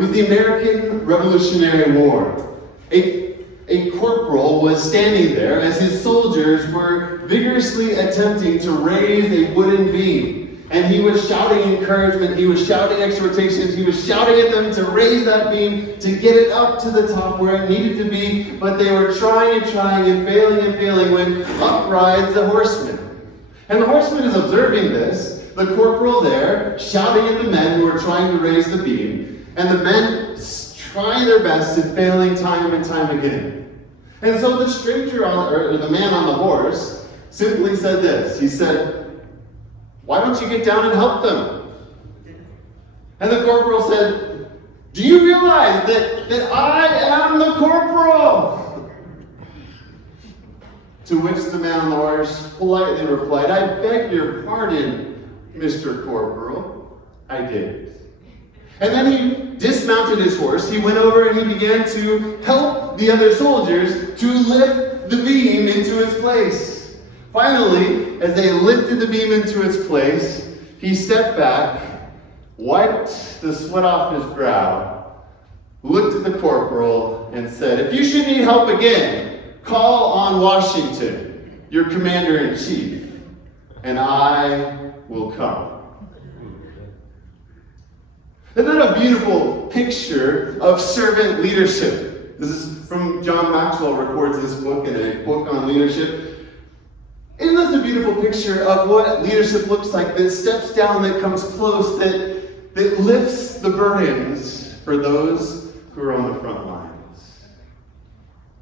was the American Revolutionary War. A corporal was standing there as his soldiers were vigorously attempting to raise a wooden beam. And he was shouting encouragement, he was shouting exhortations, he was shouting at them to raise that beam, to get it up to the top where it needed to be, but they were trying and failing when up rides a horseman. And the horseman is observing this, the corporal there, shouting at the men who are trying to raise the beam, and the men trying their best and failing time and time again. And so the stranger, or the man on the horse, simply said this. He said, "Why don't you get down and help them?" And the corporal said, "Do you realize that I am the corporal?" To which the man on the horse politely replied, "I beg your pardon, Mr. Corporal, I did." And then he dismounted his horse, he went over and he began to help the other soldiers to lift the beam into its place. Finally, as they lifted the beam into its place, he stepped back, wiped the sweat off his brow, looked at the corporal, and said, "If you should need help again, call on Washington, your commander-in-chief, and I will come." Isn't that a beautiful picture of servant leadership? This is from John Maxwell, records this book in a book on leadership. Isn't this a beautiful picture of what leadership looks like, that steps down, that comes close, that lifts the burdens for those who are on the front lines?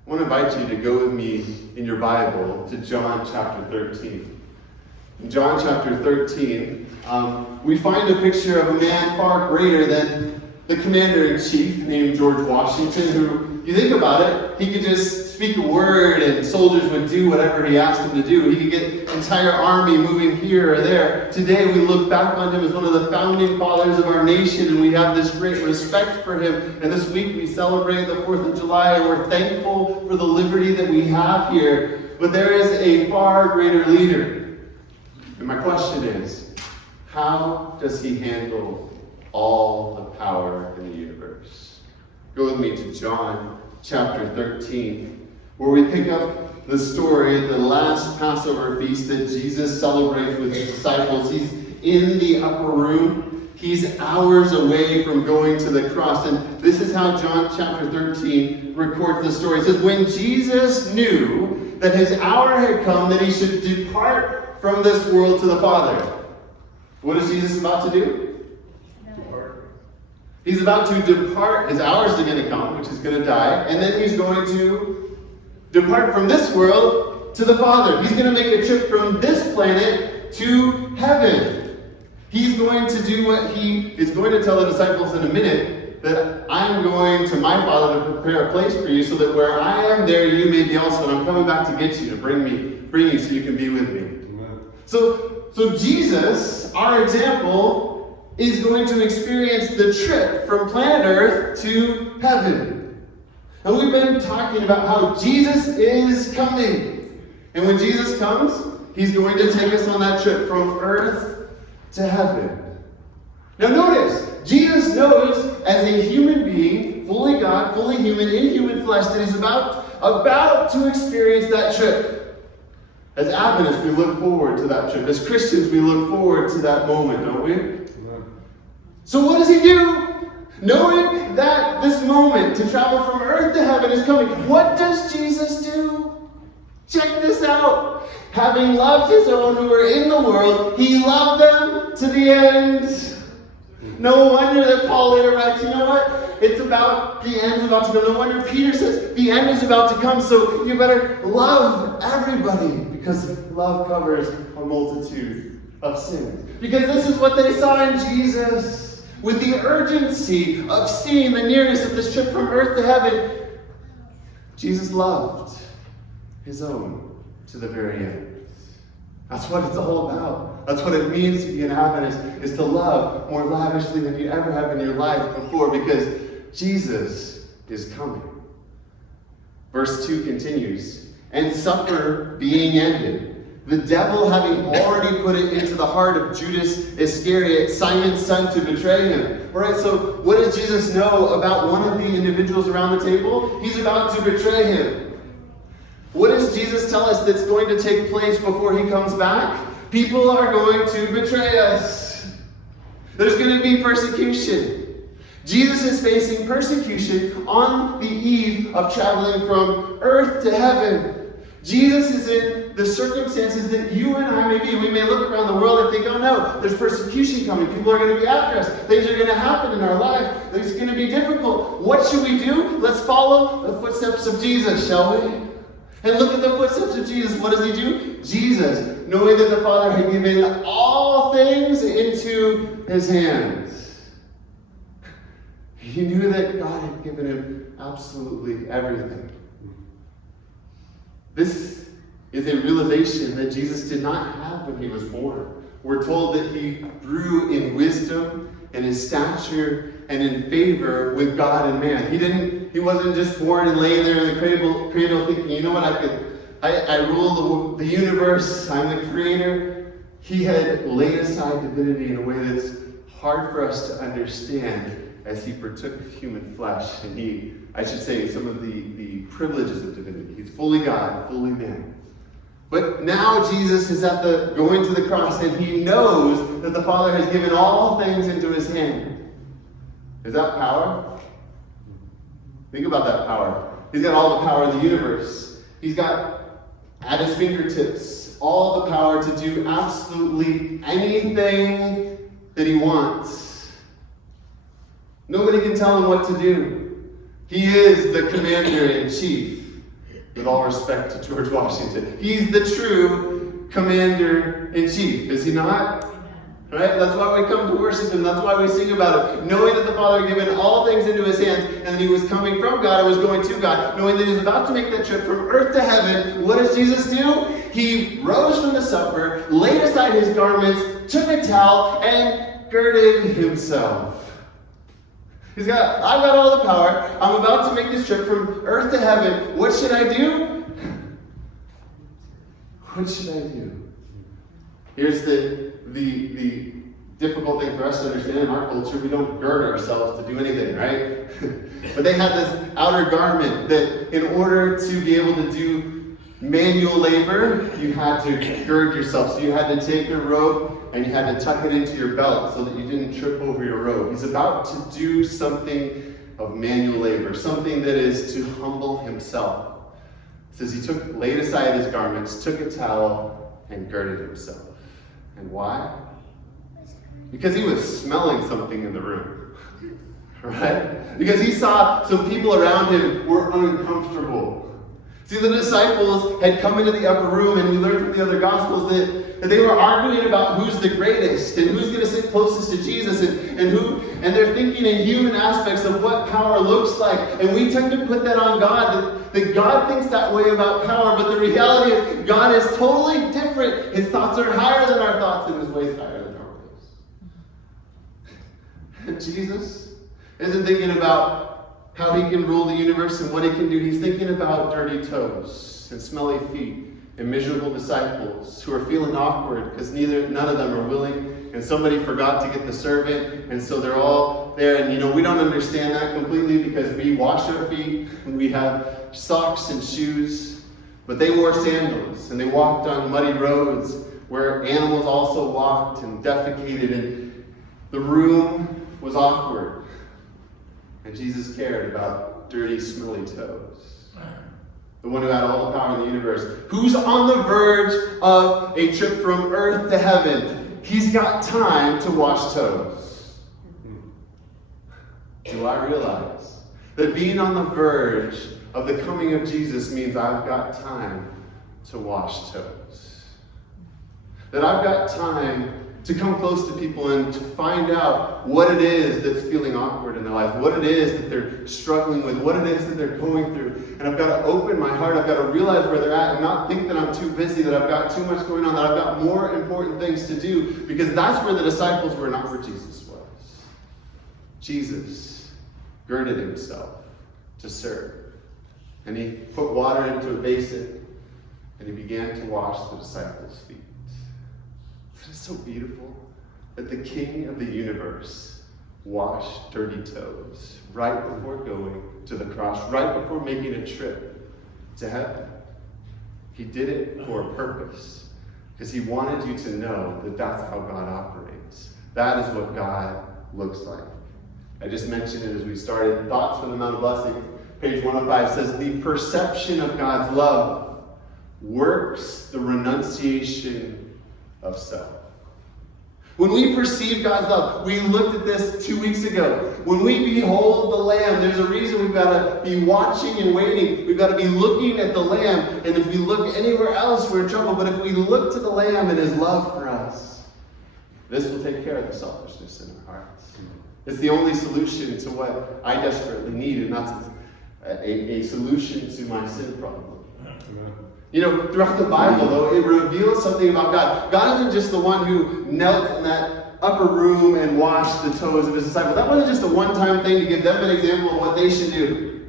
I want to invite you to go with me in your Bible to John chapter 13. In John chapter 13, we find a picture of a man far greater than the commander-in-chief named George Washington, who, you think about it, he could just speak a word and soldiers would do whatever he asked them to do. He could get an entire army moving here or there. Today we look back on him as one of the founding fathers of our nation, and we have this great respect for him. And this week we celebrate the 4th of July, and we're thankful for the liberty that we have here. But there is a far greater leader. And my question is, how does he handle all the power in the universe? Go with me to John chapter 13, where we pick up the story at the last Passover feast that Jesus celebrates with his disciples. He's in the upper room. He's hours away from going to the cross. And this is how John chapter 13 records the story. It says, "When Jesus knew that his hour had come, that he should depart from this world to the Father." What is Jesus about to do? He's about to depart. His hours are going to come, which is going to die, and then he's going to depart from this world to the Father. He's going to make a trip from this planet to heaven. He's going to do what he is going to tell the disciples in a minute, that I'm going to my Father to prepare a place for you, so that where I am, there you may be also. And I'm coming back to get you, to bring you so you can be with me. So Jesus, our example, is going to experience the trip from planet Earth to heaven. And we've been talking about how Jesus is coming. And when Jesus comes, he's going to take us on that trip from earth to heaven. Now notice, Jesus knows as a human being, fully God, fully human, in human flesh, that he's about to experience that trip. As Adventists, we look forward to that trip. As Christians, we look forward to that moment, don't we? Amen. So what does he do? Knowing that this moment to travel from earth to heaven is coming, what does Jesus do? Check this out. Having loved his own who are in the world, he loved them to the end. No wonder that Paul later writes, you know what? It's about, the end's about to come. No wonder Peter says, the end is about to come, so you better love everybody, because love covers a multitude of sins. Because this is what they saw in Jesus. With the urgency of seeing the nearness of this trip from earth to heaven, Jesus loved his own to the very end. That's what it's all about. That's what it means to be an Adventist, is to love more lavishly than you ever have in your life before, because Jesus is coming. Verse 2 continues, "And supper being ended, The devil having already put it into the heart of Judas Iscariot, Simon's son, to betray him. All right, so what does Jesus know about one of the individuals around the table? He's about to betray him. What does Jesus tell us that's going to take place before he comes back? People are going to betray us. There's going to be persecution. Jesus is facing persecution on the eve of traveling from earth to heaven. Jesus is in the circumstances that you and I may be. We may look around the world and think, oh no, there's persecution coming. People are going to be after us. Things are going to happen in our life. It's going to be difficult. What should we do? Let's follow the footsteps of Jesus, shall we? And look at the footsteps of Jesus. What does he do? Jesus, knowing that the Father had given all things into his hands. He knew that God had given him absolutely everything. This is a realization that Jesus did not have when he was born. We're told that he grew in wisdom and in stature and in favor with God and man. He wasn't just born and laying there in the cradle thinking, you know what, I rule the universe, I'm the creator. He had laid aside divinity in a way that's hard for us to understand as he partook of human flesh, and I should say, some of the privileges of divinity. He's fully God, fully man. But now Jesus is going to the cross, and he knows that the Father has given all things into his hand. Is that power? Think about that power. He's got all the power in the universe. He's got, at his fingertips, all the power to do absolutely anything that he wants. Nobody can tell him what to do. He is the commander-in-chief, with all respect to George Washington. He's the true commander-in-chief, is he not? Right? That's why we come to worship him. That's why we sing about it. Knowing that the Father had given all things into his hands, and that he was coming from God and was going to God, knowing that he was about to make that trip from earth to heaven, what does Jesus do? He rose from the supper, laid aside his garments, took a towel, and girded himself. I've got all the power. I'm about to make this trip from earth to heaven. What should I do? What should I do? Here's the difficult thing for us to understand in our culture. We don't gird ourselves to do anything, right? But they had this outer garment that in order to be able to do manual labor, you had to gird yourself. So you had to take your robe and you had to tuck it into your belt so that you didn't trip over your robe. He's about to do something of manual labor, something that is to humble himself. It says he laid aside his garments, took a towel, and girded himself. And why? Because he was smelling something in the room. Right? Because he saw some people around him were uncomfortable. See, the disciples had come into the upper room, and we learned from the other Gospels that they were arguing about who's the greatest and who's going to sit closest to Jesus, and they're thinking in human aspects of what power looks like. And we tend to put that on God, that God thinks that way about power, but the reality is God is totally different. His thoughts are higher than our thoughts, and his ways higher than our ways. And Jesus isn't thinking about how he can rule the universe and what he can do. He's thinking about dirty toes and smelly feet and miserable disciples who are feeling awkward because none of them are willing, and somebody forgot to get the servant, and so they're all there. And we don't understand that completely because we wash our feet and we have socks and shoes, but they wore sandals and they walked on muddy roads where animals also walked and defecated, and the room was awkward. And Jesus cared about dirty, smelly toes. The one who had all the power in the universe. Who's on the verge of a trip from earth to heaven? He's got time to wash toes. Do I realize that being on the verge of the coming of Jesus means I've got time to wash toes? That I've got time to come close to people and to find out what it is that's feeling awkward in their life, what it is that they're struggling with, what it is that they're going through. And I've got to open my heart, I've got to realize where they're at and not think that I'm too busy, that I've got too much going on, that I've got more important things to do, because that's where the disciples were, not where Jesus was. Jesus girded himself to serve. And he put water into a basin, and he began to wash the disciples' feet. It is so beautiful that the King of the universe washed dirty toes right before going to the cross, right before making a trip to heaven. He did it for a purpose, because he wanted you to know that that's how God operates. That is what God looks like. I just mentioned it as we started. Thoughts from the Mount of Blessing, page 105 says, the perception of God's love works the renunciation of self. When we perceive God's love, we looked at this 2 weeks ago. When we behold the Lamb, there's a reason we've got to be watching and waiting. We've got to be looking at the Lamb. And if we look anywhere else, we're in trouble. But if we look to the Lamb and his love for us, this will take care of the selfishness in our hearts. It's the only solution to what I desperately need, and that's a solution to my sin problem. You know, throughout the Bible, though, it reveals something about God. God isn't just the one who knelt in that upper room and washed the toes of his disciples. That wasn't just a one-time thing to give them an example of what they should do.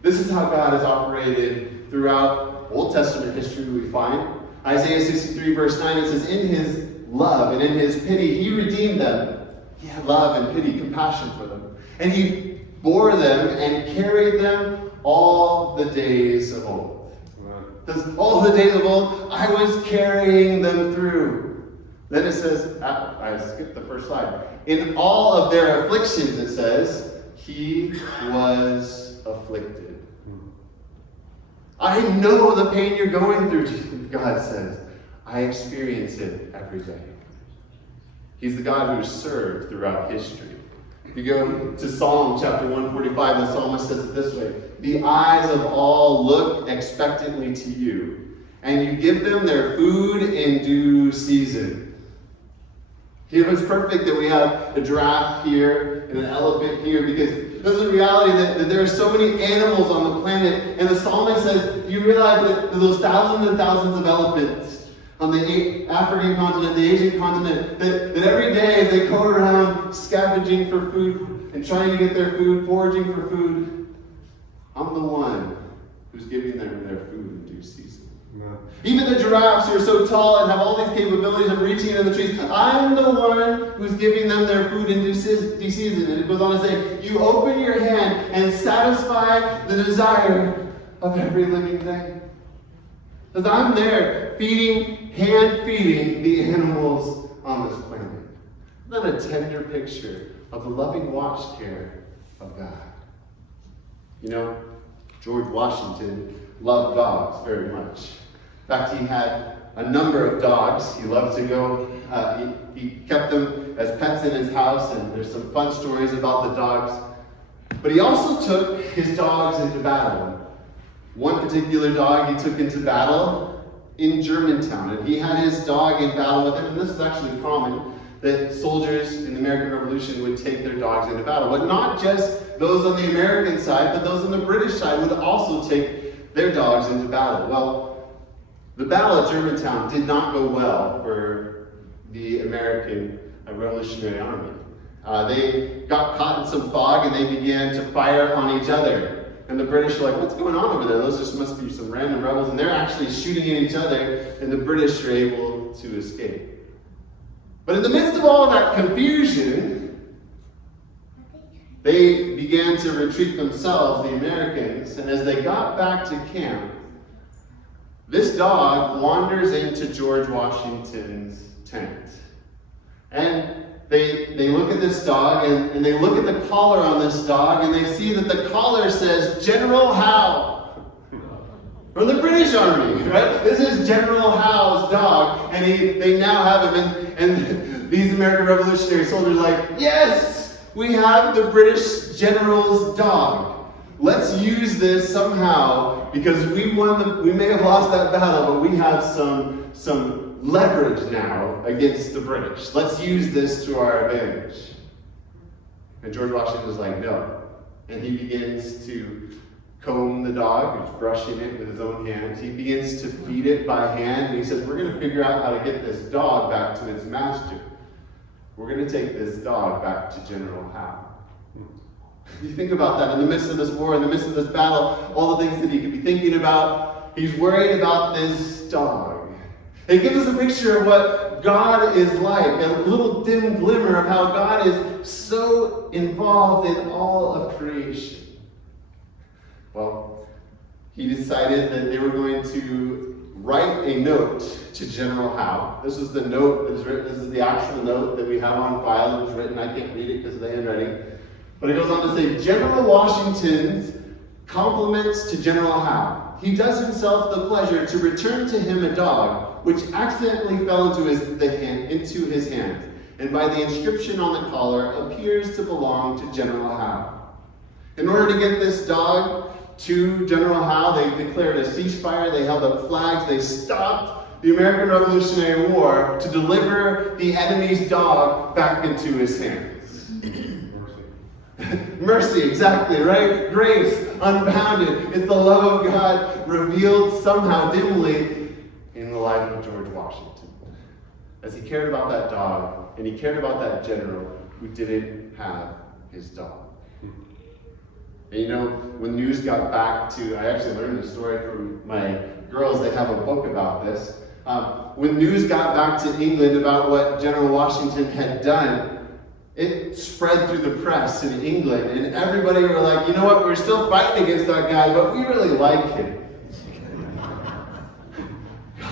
This is how God has operated throughout Old Testament history we find. Isaiah 63 verse 9, it says, in his love and in his pity, he redeemed them. He had love and pity, compassion for them. And he bore them and carried them all the days of old. Because all the days of old, I was carrying them through. Then it says, I skipped the first slide. In all of their afflictions, it says, he was afflicted. I know the pain you're going through, God says. I experience it every day. He's the God who served throughout history. If you go to Psalm chapter 145, the psalmist says it this way, the eyes of all look expectantly to you, and you give them their food in due season. It was perfect that we have a giraffe here and an elephant here, because there's a reality that there are so many animals on the planet, and the psalmist says, you realize that those thousands and thousands of elephants on the African continent, the Asian continent, that every day as they go around scavenging for food and trying to get their food, foraging for food, I'm the one who's giving them their food in due season. Yeah. Even the giraffes who are so tall and have all these capabilities of reaching into the trees, I'm the one who's giving them their food in due season. And it goes on to say, you open your hand and satisfy the desire of every living thing. Because I'm there hand feeding the animals on this planet. Isn't that a tender picture of the loving watch care of God? You know, George Washington loved dogs very much. In fact, he had a number of dogs. He loved to go, he kept them as pets in his house, and there's some fun stories about the dogs. But he also took his dogs into battle. One particular dog he took into battle in Germantown, and he had his dog in battle with him, and this is actually common, that soldiers in the American Revolution would take their dogs into battle. But not just those on the American side, but those on the British side would also take their dogs into battle. Well, the battle at Germantown did not go well for the American Revolutionary Army. They got caught in some fog, and they began to fire on each other. And the British are like, what's going on over there? Those just must be some random rebels. And they're actually shooting at each other, and the British are able to escape. But in the midst of all of that confusion, they began to retreat themselves, the Americans. And as they got back to camp, this dog wanders into George Washington's tent. And they look at this dog, and they look at the collar on this dog, and they see that the collar says General Howe from the British Army, right? This is General Howe's dog, and they now have him, and these American Revolutionary soldiers are like, yes, we have the British General's dog. Let's use this somehow, because we may have lost that battle, but we have some leverage now against the British. Let's use this to our advantage. And George Washington was like, no. And he begins to comb the dog, he's brushing it with his own hands. He begins to feed it by hand, and he says, we're going to figure out how to get this dog back to its master. We're going to take this dog back to General Howe. You think about that in the midst of this war, in the midst of this battle, all the things that he could be thinking about. he's worried about this dog. It gives us a picture of what God is like, a little dim glimmer of how God is so involved in all of creation. Well, he decided that they were going to write a note to General Howe. This is the note that is written. This is the actual note that we have on file. It was written. I can't read it because of the handwriting. But it goes on to say, General Washington's compliments to General Howe. He does himself the pleasure to return to him a dog, which accidentally fell into his hand, and by the inscription on the collar appears to belong to General Howe. In order to get this dog to General Howe, they declared a ceasefire, they held up flags, they stopped the American Revolutionary War to deliver the enemy's dog back into his hands. Mercy, exactly, right? Grace, unbounded. It's the love of God revealed somehow dimly in the life of George Washington. As he cared about that dog, and he cared about that general who didn't have his dog. And you know, when news got back to, I actually learned this story from my girls, they have a book about this. When news got back to England about what General Washington had done, it spread through the press in England, and everybody were like, you know what, we're still fighting against that guy, but we really like him.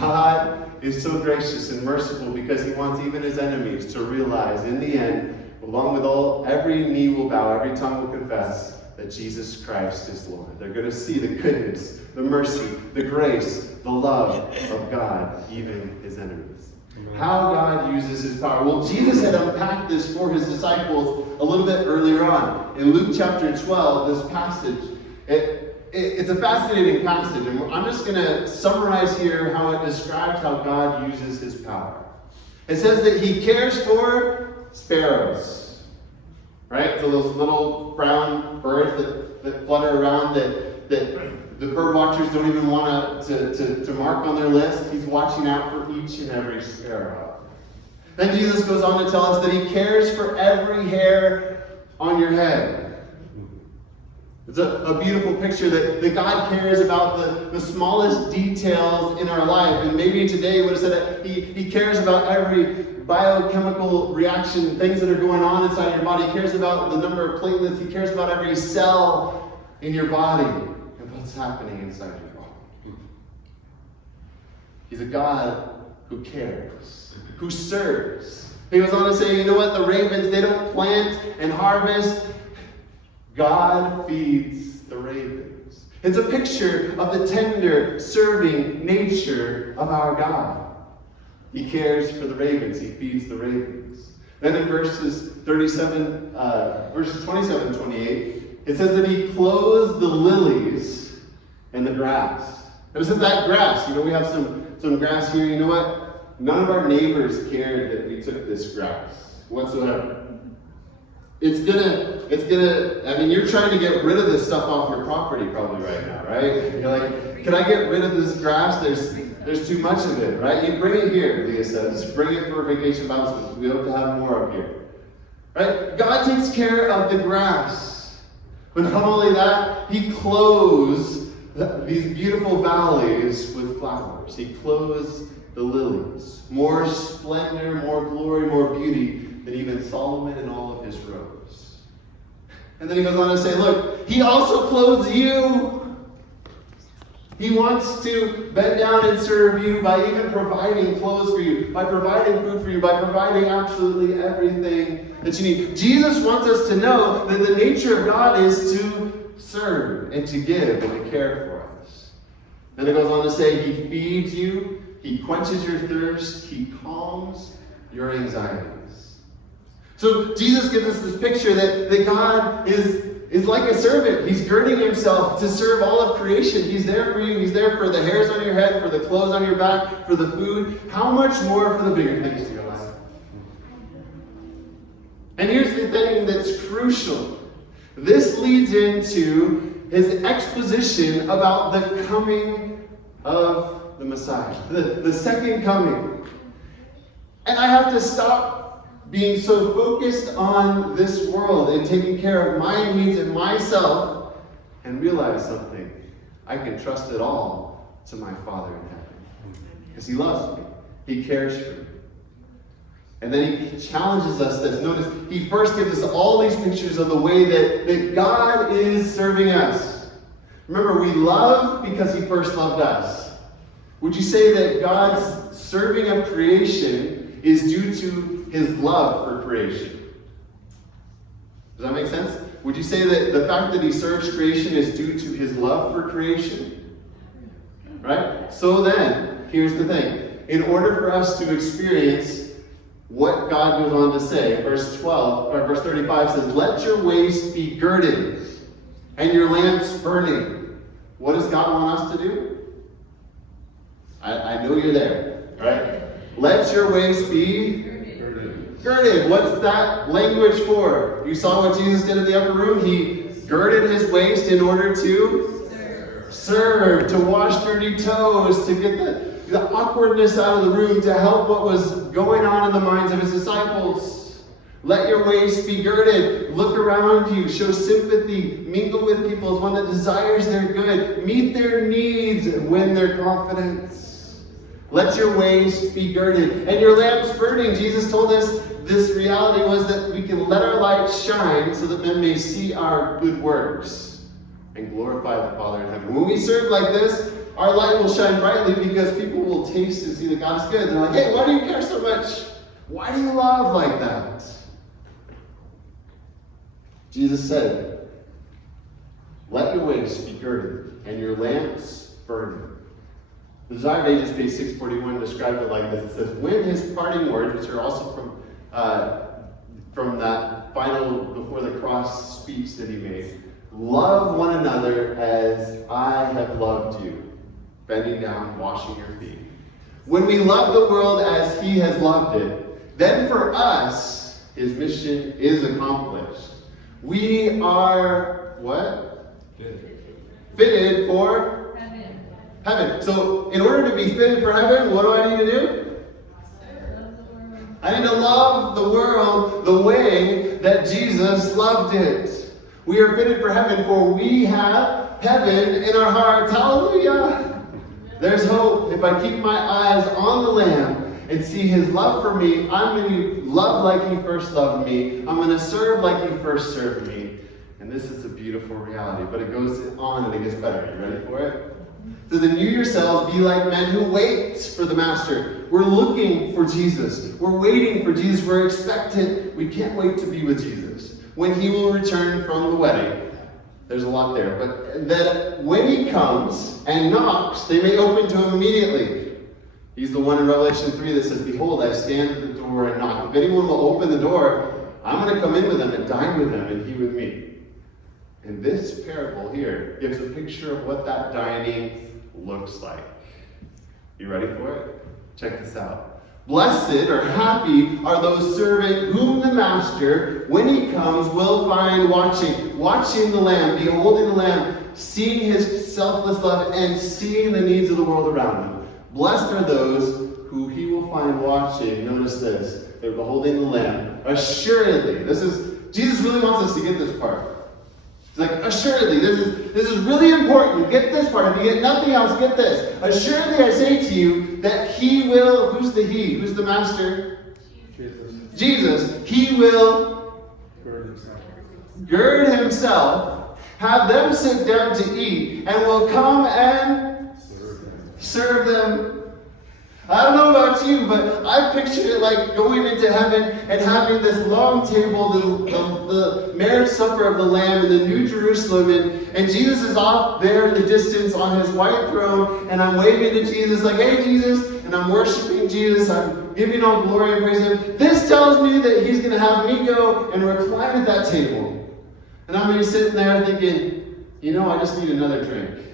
God is so gracious and merciful because he wants even his enemies to realize in the end, along with every knee will bow, every tongue will confess that Jesus Christ is Lord. They're going to see the goodness, the mercy, the grace, the love of God, even his enemies. How God uses his power. Well, Jesus had unpacked this for his disciples a little bit earlier on. In Luke chapter 12, this passage, it's a fascinating passage. And I'm just going to summarize here how it describes how God uses his power. It says that he cares for sparrows. Right? So those little brown birds that flutter around that the bird watchers don't even want to mark on their list. He's watching out for each and every sparrow. Then Jesus goes on to tell us that he cares for every hair on your head. It's a beautiful picture that God cares about the smallest details in our life. And maybe today he would have said that he cares about every biochemical reaction, things that are going on inside your body. He cares about the number of platelets. He cares about every cell in your body and what's happening inside your body. He's a God who cares, who serves. He goes on to say, you know what? The ravens, they don't plant and harvest. God feeds the ravens. It's a picture of the tender, serving nature of our God. He cares for the ravens. He feeds the ravens. Then in verses 27 and 28, it says that he clothes the lilies and the grass. And it says that grass. You know, we have some grass here. You know what? None of our neighbors cared that we took this grass whatsoever. It's gonna, I mean, you're trying to get rid of this stuff off your property probably right now, right? You're like, can I get rid of this grass? There's too much of it, right? You bring it here, Leah says. Bring it for Vacation Bible School. We hope to have more of here. Right? God takes care of the grass. But not only that, he clothes these beautiful valleys with flowers. He clothes the lilies. More splendor, more glory, more beauty than even Solomon in all of his robes. And then he goes on to say, look, he also clothes you. He wants to bend down and serve you by even providing clothes for you, by providing food for you, by providing absolutely everything that you need. Jesus wants us to know that the nature of God is to serve and to give and to care for us. Then it goes on to say, he feeds you, he quenches your thirst, he calms your anxieties. So Jesus gives us this picture that God is like a servant. He's girding himself to serve all of creation. He's there for you. He's there for the hairs on your head, for the clothes on your back, for the food. How much more for the bigger things of your life? And here's the thing that's crucial. This leads into his exposition about the coming of the Messiah, the second coming. And I have to stop being so focused on this world and taking care of my needs and myself and realize something. I can trust it all to my Father in heaven. Because he loves me. He cares for me. And then he challenges us this. Notice, he first gives us all these pictures of the way that God is serving us. Remember, we love because he first loved us. Would you say that God's serving of creation is due to his love for creation? Does that make sense? Would you say that the fact that he serves creation is due to his love for creation? Right? So then, here's the thing. In order for us to experience what God goes on to say, verse 35 says, let your waist be girded and your lamps burning. What does God want us to do? I know you're there, right? Let your waist be girded. What's that language for? You saw what Jesus did in the upper room? He girded his waist in order to serve, to wash dirty toes, to get the awkwardness out of the room, to help what was going on in the minds of his disciples. Let your waist be girded. Look around you. Show sympathy. Mingle with people as one that desires their good. Meet their needs. Win their confidence. Let your waist be girded. And your lamps burning. Jesus told us this reality was that we can let our light shine so that men may see our good works and glorify the Father in heaven. When we serve like this, our light will shine brightly because people will taste and see that God is good. They're like, hey, why do you care so much? Why do you love like that? Jesus said, let your waist be girded and your lamps burning. The Desire of Ages, page 641, described it like this. It says, when his parting words, which are also from that final before the cross speech that he made, love one another as I have loved you. Bending down, washing your feet. When we love the world as he has loved it, then for us, his mission is accomplished. We are, what? Fitted for heaven. So, in order to be fitted for heaven, what do I need to do? I need to love the world the way that Jesus loved it. We are fitted for heaven, for we have heaven in our hearts. Hallelujah! There's hope. If I keep my eyes on the Lamb and see his love for me, I'm going to love like he first loved me. I'm going to serve like he first served me. And this is a beautiful reality. But it goes on and it gets better. Are you ready for it? It says, and you yourselves be like men who wait for the Master. We're looking for Jesus. We're waiting for Jesus. We're expectant. We can't wait to be with Jesus when he will return from the wedding. There's a lot there. But that when he comes and knocks, they may open to him immediately. He's the one in Revelation 3 that says, behold, I stand at the door and knock. If anyone will open the door, I'm going to come in with them and dine with them and he with me. And this parable here gives a picture of what that dining looks like. You ready for it? Check this out. Blessed or happy are those serving whom the Master, when he comes, will find watching the Lamb, beholding the Lamb, seeing his selfless love, and seeing the needs of the world around him. Blessed are those who he will find watching. Notice this. They're beholding the Lamb. Assuredly. Jesus really wants us to get this part. He's like, assuredly, this is really important. Get this part. If you get nothing else, get this. Assuredly, I say to you that he will, who's the he? Who's the Master? Jesus. He will gird himself, have them sit down to eat, and will come and serve them. I don't know about you, but I pictured it like going into heaven and having this long table, the marriage supper of the Lamb in the New Jerusalem, and Jesus is off there in the distance on his white throne, and I'm waving to Jesus like, hey Jesus, and I'm worshiping Jesus, I'm giving all glory and praise him. This tells me that he's going to have me go and recline at that table. And I'm going to be sitting there thinking, I just need another drink.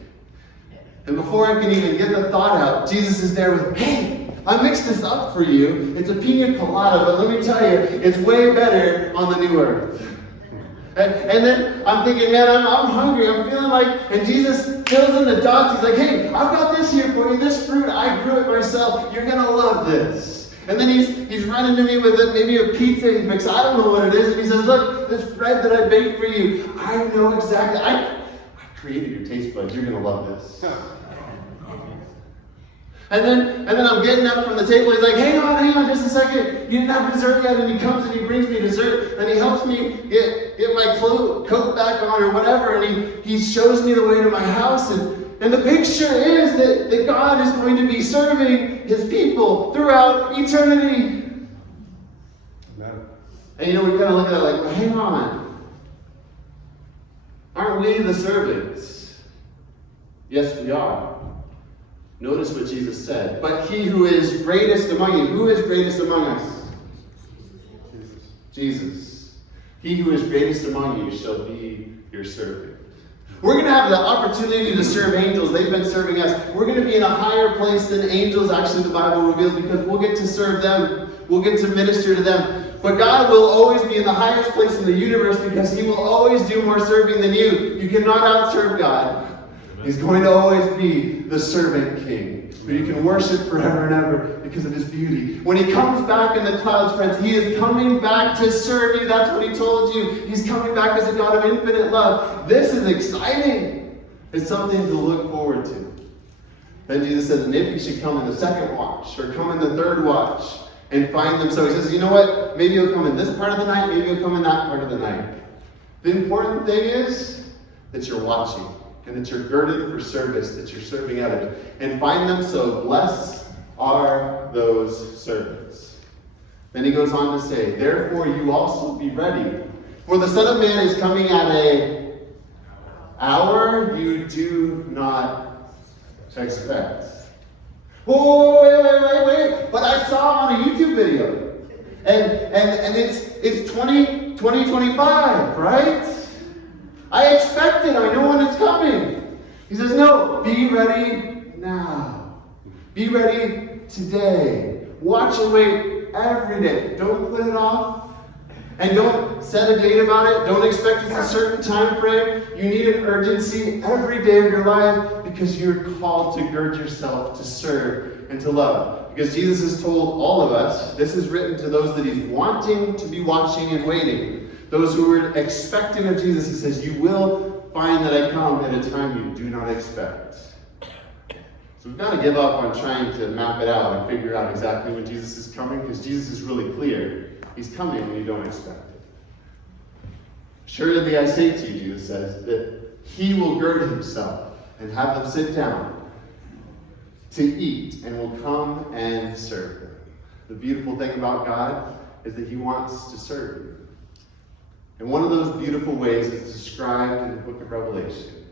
And before I can even get the thought out, Jesus is there with, hey, I mixed this up for you. It's a pina colada, but let me tell you, it's way better on the new earth. And then I'm thinking, man, I'm hungry. I'm feeling like, and Jesus fills in the dots. He's like, hey, I've got this here for you. This fruit, I grew it myself. You're going to love this. And then he's running to me with maybe a pizza he picks. I don't know what it is. And he says, look, this bread that I baked for you, I know exactly. I created your taste buds. You're going to love this. And then I'm getting up from the table. He's like, hang on just a second. You didn't have dessert yet. And he comes and he brings me dessert. And he helps me get my coat back on or whatever. And he shows me the way to my house. And the picture is that God is going to be serving his people throughout eternity. Amen. And we kind of look at it like, well, hang on. Aren't we the servants? Yes, we are. Notice what Jesus said. But he who is greatest among you, who is greatest among us? Jesus. He who is greatest among you shall be your servant. We're going to have the opportunity to serve angels. They've been serving us. We're going to be in a higher place than angels, actually, the Bible reveals, because we'll get to serve them. We'll get to minister to them. But God will always be in the highest place in the universe because he will always do more serving than you. You cannot outserve God. He's going to always be the servant king, who you can worship forever and ever because of his beauty. When he comes back in the clouds, friends, he is coming back to serve you. That's what he told you. He's coming back as a God of infinite love. This is exciting. It's something to look forward to. Then Jesus says, and if he should come in the second watch or come in the third watch and find them. So he says, you know what? Maybe he'll come in this part of the night. Maybe he'll come in that part of the night. The important thing is that you're watching. And that you're girded for service, that you're serving others. And find them so blessed are those servants. Then he goes on to say, therefore you also be ready. For the Son of Man is coming at an hour you do not expect. Whoa, wait. But I saw on a YouTube video. And it's 2025, right? I expect it. I know when it's coming. He says, no, be ready now. Be ready today. Watch and wait every day. Don't put it off. And don't set a date about it. Don't expect it's a certain time frame. You need an urgency every day of your life because you're called to gird yourself to serve and to love. Because Jesus has told all of us, this is written to those that he's wanting to be watching and waiting. Those who were expecting of Jesus, he says, you will find that I come at a time you do not expect. So we've got to give up on trying to map it out and figure out exactly when Jesus is coming, because Jesus is really clear. He's coming when you don't expect it. Surely I say to you, Jesus says, that he will gird himself and have them sit down to eat and will come and serve them. The beautiful thing about God is that he wants to serve you. And one of those beautiful ways that's described in the book of Revelation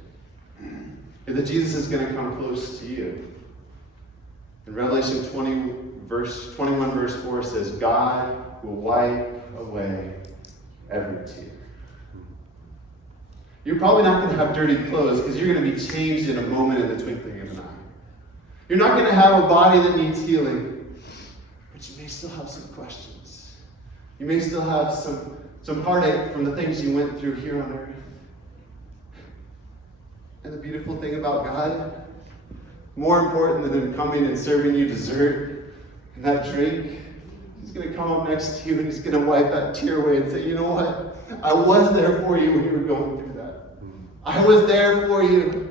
is that Jesus is going to come close to you. In Revelation 21, verse 4 says, God will wipe away every tear. You're probably not going to have dirty clothes because you're going to be changed in a moment in the twinkling of an eye. You're not going to have a body that needs healing, but you may still have some questions. You may still have some heartache from the things you went through here on earth. And the beautiful thing about God, more important than him coming and serving you dessert and that drink, he's going to come up next to you and he's going to wipe that tear away and say, you know what? I was there for you when you were going through that. I was there for you.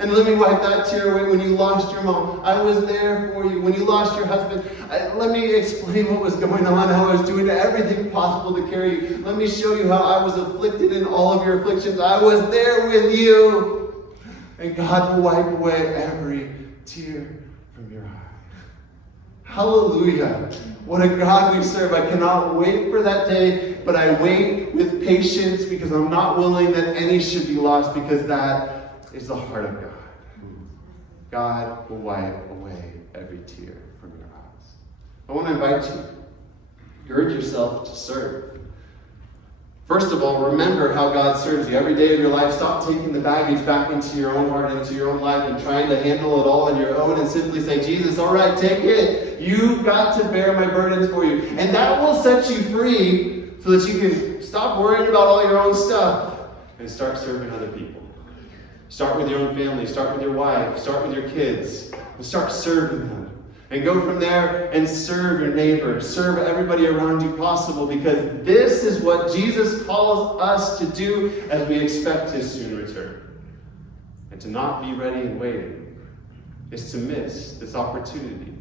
And let me wipe that tear away when you lost your mom. I was there for you when you lost your husband. Let me explain what was going on, how I was doing everything possible to carry you. Let me show you how I was afflicted in all of your afflictions. I was there with you. And God will wipe away every tear from your eye. Hallelujah. What a God we serve. I cannot wait for that day, but I wait with patience because I'm not willing that any should be lost, because that is the heart of God. God will wipe away every tear from your eyes. I want to invite you, gird yourself to serve. First of all, remember how God serves you every day of your life. Stop taking the baggage back into your own heart, into your own life, and trying to handle it all on your own, and simply say, Jesus, all right, take it. You've got to bear my burdens for you. And that will set you free so that you can stop worrying about all your own stuff and start serving other people. Start with your own family, start with your wife, start with your kids, and start serving them. And go from there and serve your neighbor, serve everybody around you possible, because this is what Jesus calls us to do as we expect his soon return. And to not be ready and waiting, is to miss this opportunity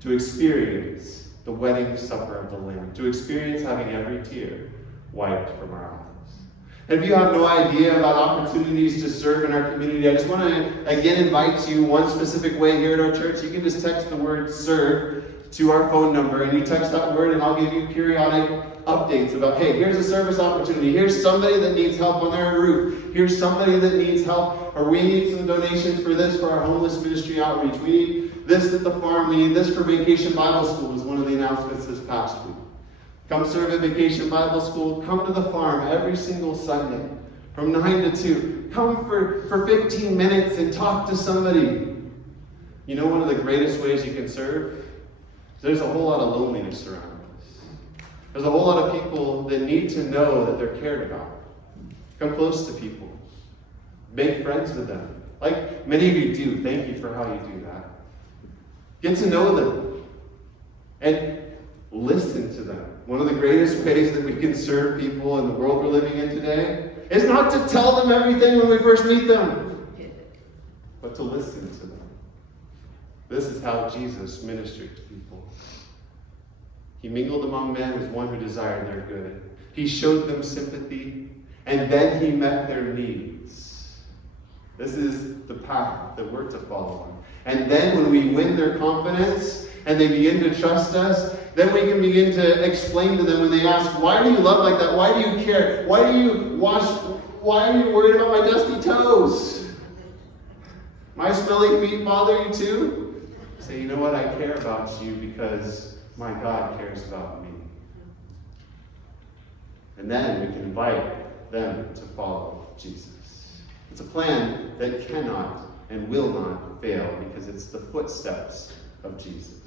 to experience the wedding supper of the Lamb, to experience having every tear wiped from our eyes. And if you have no idea about opportunities to serve in our community, I just want to again invite you one specific way here at our church. You can just text the word serve to our phone number, and you text that word and I'll give you periodic updates about, hey, here's a service opportunity, here's somebody that needs help on their roof, here's somebody that needs help, or we need some donations for this for our homeless ministry outreach, we need this at the farm, we need this for Vacation Bible School, was one of the announcements this past week. Come serve at Vacation Bible School, come to the farm every single Sunday from 9 to 2. Come for 15 minutes and talk to somebody. You know one of the greatest ways you can serve? There's a whole lot of loneliness around us. There's a whole lot of people that need to know that they're cared about. Come close to people. Make friends with them. Like many of you do. Thank you for how you do that. Get to know them. And listen to them. One of the greatest ways that we can serve people in the world we're living in today is not to tell them everything when we first meet them, but to listen to them. This is how Jesus ministered to people. He mingled among men as one who desired their good. He showed them sympathy, and then he met their needs. This is the path that we're to follow on. And then when we win their confidence, and they begin to trust us, then we can begin to explain to them when they ask, why do you love like that? Why do you care? Why do you wash? Why are you worried about my dusty toes? My smelly feet bother you too? Say, you know what? I care about you because my God cares about me. And then we can invite them to follow Jesus. It's a plan that cannot and will not fail because it's the footsteps of Jesus.